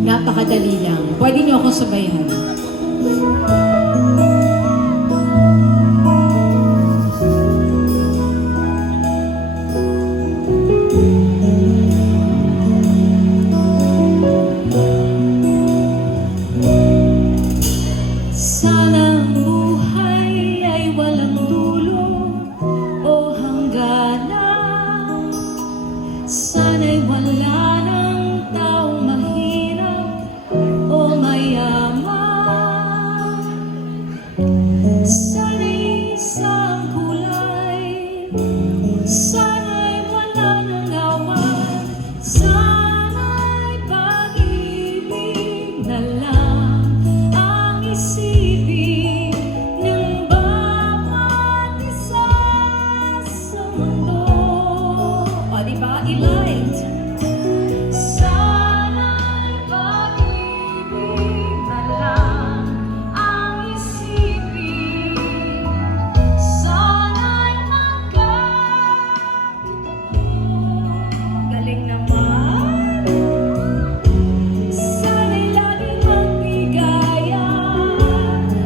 Napakadali lang. Pwede niyo akong sabayan. Sana ang buhay ay walang dulo o hangganan. Sana'y wala ng taong mahirap o mayaman. Sana'y isang kulay, sana'y wala ng awan. Sana'y pag-ibig na lang ang isipin ng bawat isa sa mundo. O diba, i-light? Sana'y pag-ibig na lang ang isipin. Sana'y magkatotoo. Galing naman. Sana'y laging magbigayan.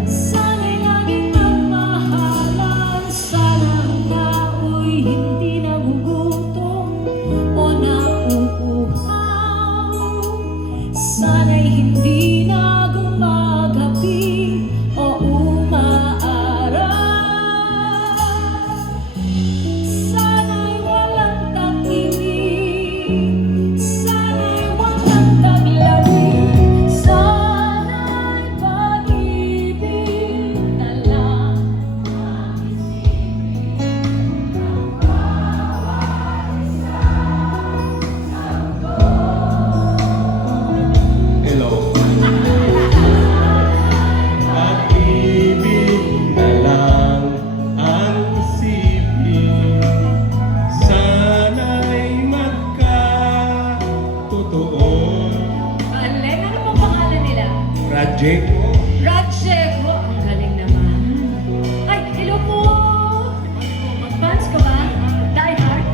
Sana'y laging magmahalan. Sana ang tao'y hindi nagugutom o nauuhaw. Sana'y hindi na gumagabi o umaaraw. Sana'y walang tag-init. Sana'y walang taglamig. Sana'y pag-ibig na lang ang isipin ng bawat isa sa mundo. Hello. Pag-ibig na lang ang isipin. Sana'y magkatotoo. Alay, ano pong pangalan nila? Project. Radchevo, ang galing naman. Ay, hello po! Fans ko ba? Die hard?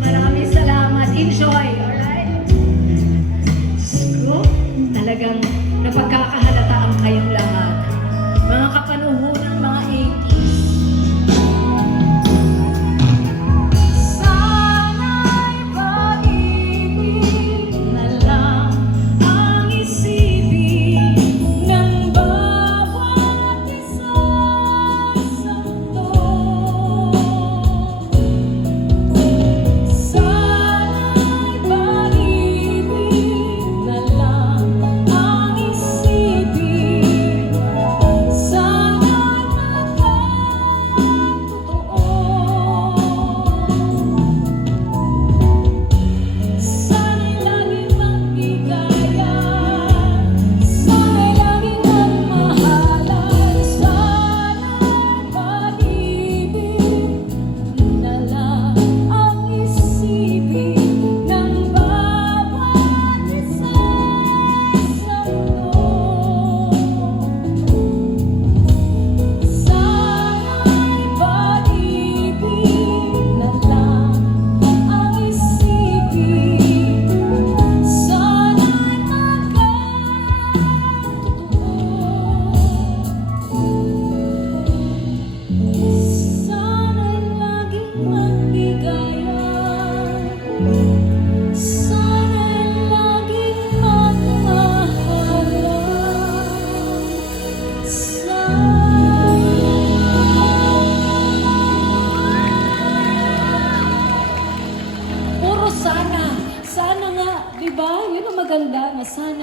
Maraming salamat. Enjoy, alright? Diyos ko, talagang napagkakahalataan kayong lahat. Mga kapanuhunang mga 80s. Sana'y pag-ibig na lang ang isipin ng bawat isa sa mundo. Sana'y pag-ibig na lang ang isipin. Sana'y magkatotoo. Sana'y laging magbigayan. Sana'y laging magmahalan. Sana'y pag-ibig na lang ang isipin ng bawat isa sa mundo. Sana'y pag-ibig na lang ang isipin. Sana'y magkatotoo. Sana'y laging magbigayan. Sana'y laging magmahalan. Puro sana. Sana nga, di ba? Yun ang maganda na sana.